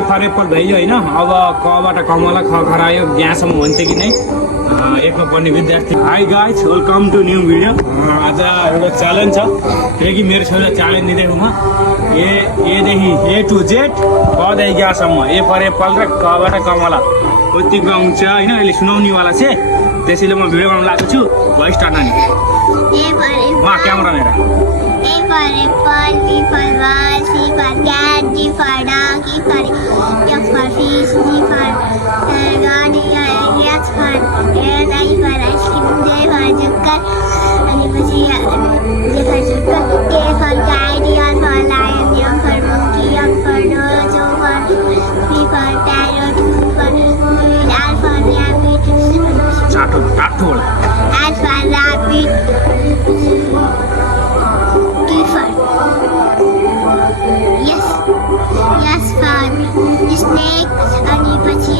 For Apple भयो होइन। अब कबाट कमला ख खरायो यहाँसम्म हुन्छ कि नै एकमा पढ्ने विद्यार्थी। Hi guys, welcome to new video. आज एउटा च्यालेन्ज छ, किनकि मेरो छोरा च्यालेन्ज दिँदैछु म। एदेखि ए टु जेड कदेखि यहाँसम्म ए फर एप्पल र कबाट कमला कतिको आउँछ होइन, अहिले सुनाउनेवाला छ। त्यसैले म भिडियो बनाउनु लागेको छु। भोइस स्टार्ट नानी उहाँ क्यामेरा मेरा। A for apple, B for ball, C for cat, D for dog, E for F for fish, G for dragon, H for hen, I for ice cream, J for joker, अनि पछि J for joker, K for kite, L for lion, M for monkey, M for nose, O for P for parrot, U for squirrel, R for rabbit, चाटो S for rabbit, Yes for snake, अनि पछि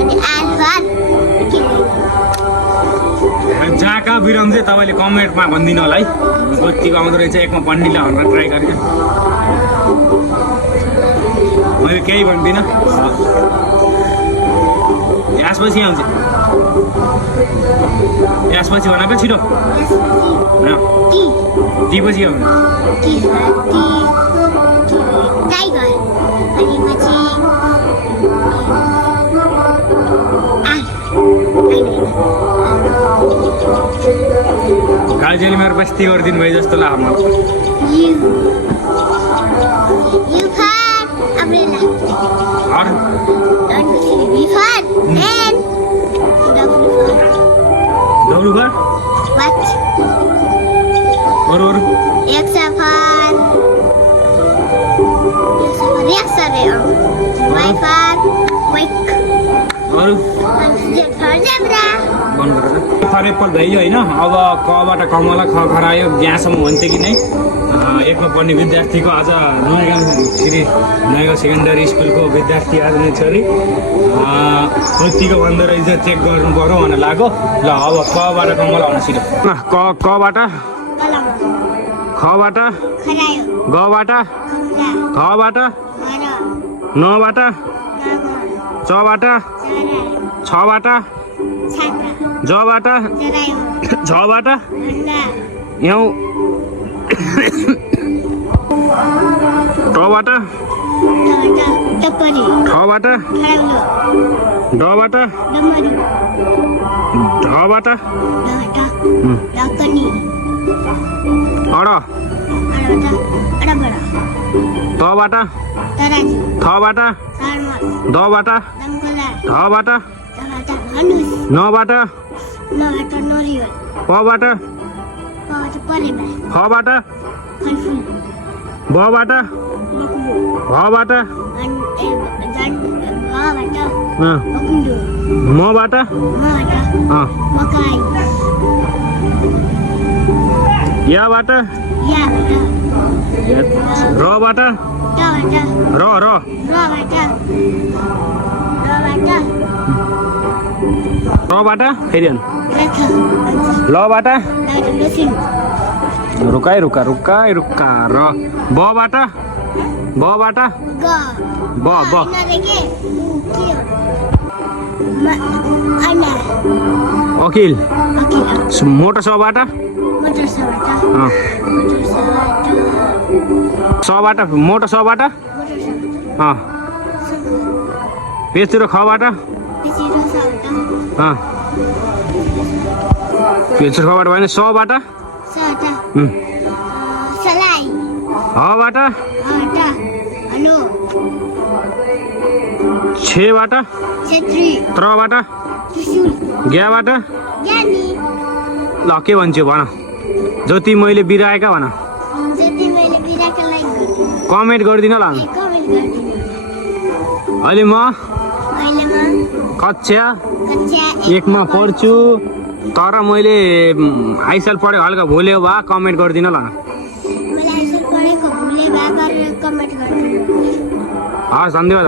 अनि alpha जहाँ कहाँ बिराउनु चाहिँ तपाईँले कमेन्टमा भनिदिनु होला है, कतिको आउँदो रहेछ। एकमा पन्डीले भनेर ट्राई गरेँ, मैले केही भन्दिनँ। यसपछि आउँछ, यसपछि भनेको छिटो टी पछि आउँछ। टाइगर अनि पछि गार्जियनले मेरो बस्ती गरिदिनु भयो जस्तो लाग्छ मलाई। You for umbrella. अरू And V for hen. W for W घर what? अरू X for Y for wake. अरू And Z for zebra. बन्द गरेर फर एप्पल भयो होइन। अब कबाट कमला ख खरायो यहाँसम्म हुन्छ कि नै एकमा पढ्ने विद्यार्थीको आज नयाँ सेकेन्डरी स्कुलको विद्यार्थी आज नै छ अरे। कतिको भन्दो रहेछ चेक गर्नु पऱ्यो भनेर लाग्यो। ल अब कबाट कमला हुन सिक्यो। कबाट कलम खबाट खरायो गबाट कमला थबाट हर नबाट नाग चबाट चरा छबाट छाता जबाट जरायो झबाट भन्दा यौ टबाट टपरी ठबाट खराउलो डबाट डमरू ढबाट ढकनी अड अडबड तबाट तराजु थबाट थर्मस दबाट दमकला धबाट तबाट धनुष नबाट नबाट नरिवल पबाट पबाट परेवा फबाट फलफुल बबाट बकुलो भबाट भबाट बकुण्डो मबाट मबाट मकाई याबाट याबाट रबाट टबाट र रबाट रबाट फेरि रथ लबाट लसुन रुकाइ रुका र बबाट बबाट ग ब के अन्ना अखिल अकिला मोटो सबाट मोटर सबाट सबाट मोटो सबाट पेचुरो खबाट पेचुरो खबाट भएन सबाट सलाई हबाट हलो छेबाट छेत्री त्रबाट त्रिशूल ग्याबाट ज्ञानी ल के भन्छु भन, जति मैले बिराएका भन, जति मैले बिराको लाइक गर्छु कमेन्ट गरिदिनु ल। कमेन्ट गर्छु। अहिले म अहिले म कक्षा कक्षा 1 मा पढ्छु, तर मैले आइसाल पढेको हल्का भुल्यो भए कमेन्ट गरिदिनु ल। मलाई आइसल पढेको भुले भए गरेर कमेन्ट गर्छु। हस्, धन्यवाद।